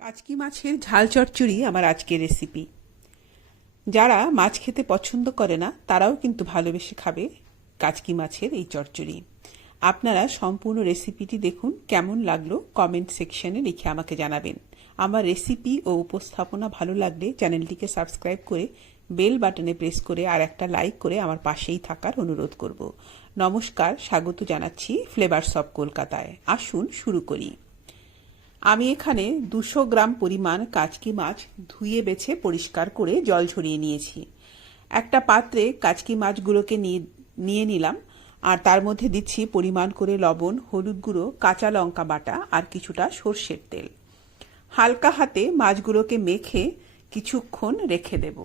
কাচকি মাছের ঝাল চচ্চড়ি আমার আজকের রেসিপি যারা মাছ খেতে পছন্দ করে না, তারাও কিন্তু ভালোবেসে খাবে কাচকি মাছের এই চচ্চড়ি। আপনারা সম্পূর্ণ রেসিপিটি দেখুন, কেমন লাগল কমেন্ট সেকশনে লিখে আমাকে জানাবেন। আমার রেসিপি ও উপস্থাপনা ভালো লাগলে চ্যানেলটিকে সাবস্ক্রাইব করে বেল বাটনে প্রেস করে আর একটা লাইক করে আমার পাশেই থাকার অনুরোধ করব। নমস্কার, স্বাগত জানাচ্ছি ফ্লেভারস অফ কলকাতায় আসুন শুরু করি। আমি এখানে দুশো গ্রাম পরিমাণ কাচকি মাছ ধুয়ে বেছে পরিষ্কার করে জল ঝরিয়ে নিয়েছি। একটা পাত্রে কাচকি মাছগুলোকে নিয়ে নিলাম, আর তার মধ্যে দিচ্ছি পরিমাণ করে লবণ, হলুদ গুঁড়ো, কাঁচা লঙ্কা বাটা, আর কিছুটা সর্ষের তেল। হালকা হাতে মাছগুলোকে মেখে কিছুক্ষণ রেখে দেব।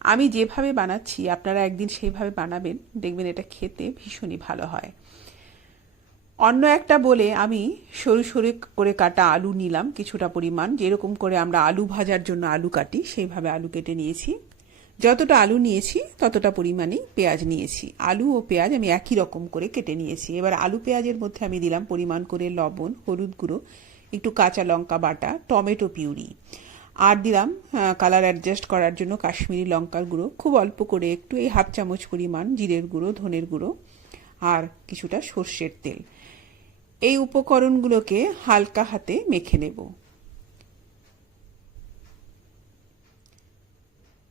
আমি যেভাবে বানাচ্ছি, আপনারা একদিন সেইভাবে বানাবেন, দেখবেন এটা খেতে ভীষণই ভালো হয়। অন্য একটা বলে আমি সরু সরু করে কাটা আলু নিলাম কিছুটা পরিমাণ। যেরকম করে আমরা আলু ভাজার জন্য আলু কাটি, সেইভাবে আলু কেটে নিয়েছি। যতটা আলু নিয়েছি, ততটা পরিমাণেই পেঁয়াজ নিয়েছি। আলু ও পেঁয়াজ আমি একই রকম করে কেটে নিয়েছি। এবার আলু পেঁয়াজের মধ্যে আমি দিলাম পরিমাণ করে লবণ, হলুদ গুঁড়ো, একটু কাঁচা লঙ্কা বাটা, টমেটো পিউরি। আর দিলাম কালার অ্যাডজাস্ট করার জন্য কাশ্মীরি লঙ্কার গুঁড়ো। খুব অল্প করে একটু, এই হাফ চামচ পরিমাণ জিরের গুঁড়ো, ধনের গুঁড়ো আর কিছুটা সর্ষের তেল। এই উপকরণগুলোকে হালকা হাতে মেখে নেব।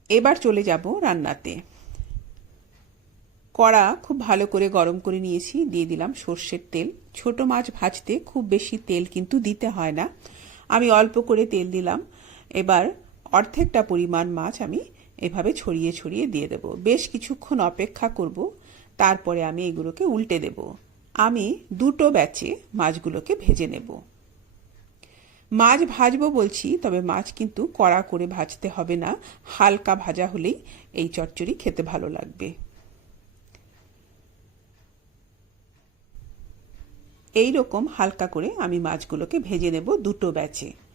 এবার চলে যাব রান্নাতে। কড়া খুব ভালো করে গরম করে নিয়েছি, দিয়ে দিলাম সর্ষের তেল। ছোট মাছ ভাজতে খুব বেশি তেল কিন্তু দিতে হয় না। আমি অল্প করে তেল দিলাম। এবার অর্ধেকটা পরিমাণ মাছ আমি এভাবে ছড়িয়ে ছড়িয়ে দিয়ে দেব। বেশ কিছুক্ষণ অপেক্ষা করব, তারপরে আমি এগুলোকে উল্টে দেব। আমি দুটো ব্যাচে মাছগুলোকে ভেজে নেব। মাছ ভাজবো বলছি, তবে মাছ কিন্তু কড়া করে ভাজতে হবে না। হালকা ভাজা হলেই এই চচ্চড়ি খেতে ভালো লাগবে। এই রকম হালকা করে আমি মাছগুলোকে ভেজে নেব দুটো ব্যাচে।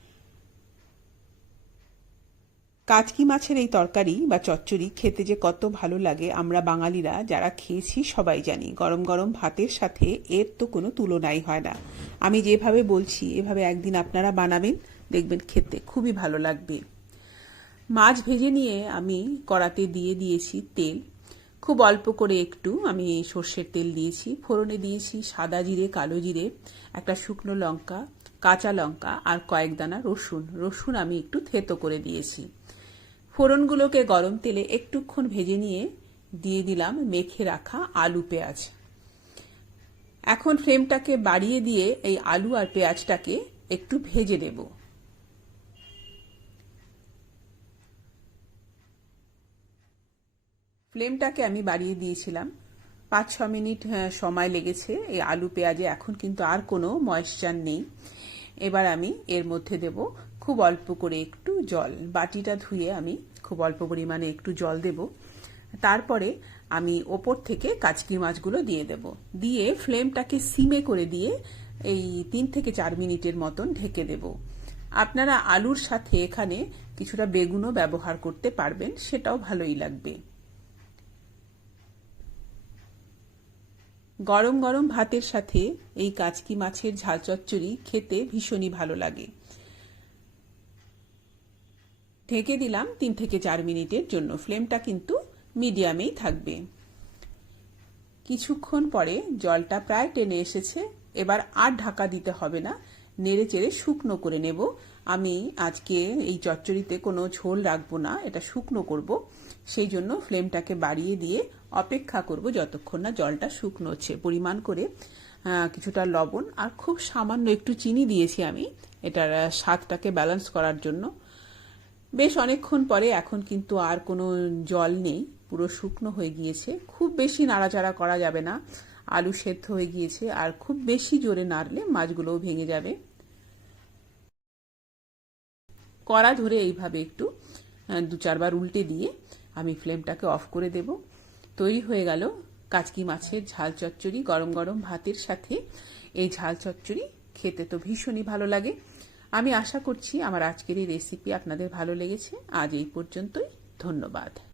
কাচকি মাছের এই তরকারি বা চচ্চড়ি খেতে যে কত ভালো লাগে আমরা বাঙালিরা যারা খেয়েছি সবাই জানি। গরম গরম ভাতের সাথে এর তো কোনো তুলনাই হয় না। আমি যেভাবে বলছি, এভাবে একদিন আপনারা বানাবেন, দেখবেন খেতে খুবই ভালো লাগবে। মাছ ভেজে নিয়ে আমি কড়াতে দিয়ে দিয়েছি তেল। খুব অল্প করে একটু আমি সর্ষের তেল দিয়েছি, ফোড়নে দিয়েছি সাদা জিরে, কালো জিরে, একটা শুকনো লঙ্কা, কাঁচা লঙ্কা আর কয়েক দানা রসুন। রসুন আমি একটু থেতো করে দিয়েছি। ফোড়নগুলোকে গরম তেলে একটুক্ষণ ভেজে নিয়ে দিয়ে দিলাম মেখে রাখা আলু পেঁয়াজ। এখন ফ্লেমটাকে বাড়িয়ে দিয়ে এই আলু আর পেঁয়াজটাকে একটু ভেজে নেব। ফ্লেমটাকে আমি বাড়িয়ে দিয়েছিলাম। পাঁচ ছ মিনিট সময় লেগেছে। এই আলু পেঁয়াজে এখন কিন্তু আর কোনো ময়েশ্চার নেই। এবার আমি এর মধ্যে দেব খুব অল্প করে একটু জল, বাটিটা ধুয়ে আমি খুব অল্প পরিমাণে একটু জল দেব। তারপরে আমি ওপর থেকে কাচকি মাছগুলো দিয়ে দেব। দিয়ে ফ্লেমটাকে সিমে করে দিয়ে এই তিন থেকে চার মিনিটের মতন ঢেকে দেব। আপনারা আলুর সাথে এখানে কিছুটা বেগুনও ব্যবহার করতে পারবেন, সেটাও ভালোই লাগবে। গরম গরম ভাতের সাথে এই কাচকি মাছের ঝাল চচ্চড়ি খেতে ভীষণই ভালো লাগে। ঢেকে দিলাম তিন থেকে চার মিনিটের জন্য। ফ্লেমটা কিন্তু মিডিয়ামেই থাকবে। কিছুক্ষণ পরে জলটা প্রায় টেনে এসেছে। এবার আর ঢাকা দিতে হবে না। নেড়ে চেড়ে শুকনো করে নেব। আমি আজকে এই চচ্চড়িতে কোনো ঝোল রাখব না, এটা শুকনো করব। সেই জন্য ফ্লেমটাকে বাড়িয়ে দিয়ে অপেক্ষা করব যতক্ষণ না জলটা শুকনো হচ্ছে। পরিমাণ করে কিছুটা লবণ আর খুব সামান্য একটু চিনি দিয়েছি আমি। এটার স্বাদটাকে ব্যালেন্স করার জন্য। বেশ অনেকক্ষণ পরে এখন কিন্তু আর কোনো জল নেই, পুরো শুকনো হয়ে গিয়েছে। খুব বেশি নাড়াচাড়া করা যাবে না, আলু সেদ্ধ হয়ে গিয়েছে, আর খুব বেশি জোরে নাড়লে মাছগুলোও ভেঙে যাবে। কড়া ধরে এইভাবে একটু দু চারবার উল্টে দিয়ে আমি ফ্লেমটাকে অফ করে দেব। তৈরি হয়ে গেল কাচকি মাছের ঝাল চচ্চড়ি, গরম গরম ভাতের সাথে। এই ঝাল চচ্চড়ি খেতে তো ভীষণই ভালো লাগে। আমি আশা করছি আমার আজকের এই রেসিপি আপনাদের ভালো লেগেছে। আজ এই পর্যন্তই। ধন্যবাদ।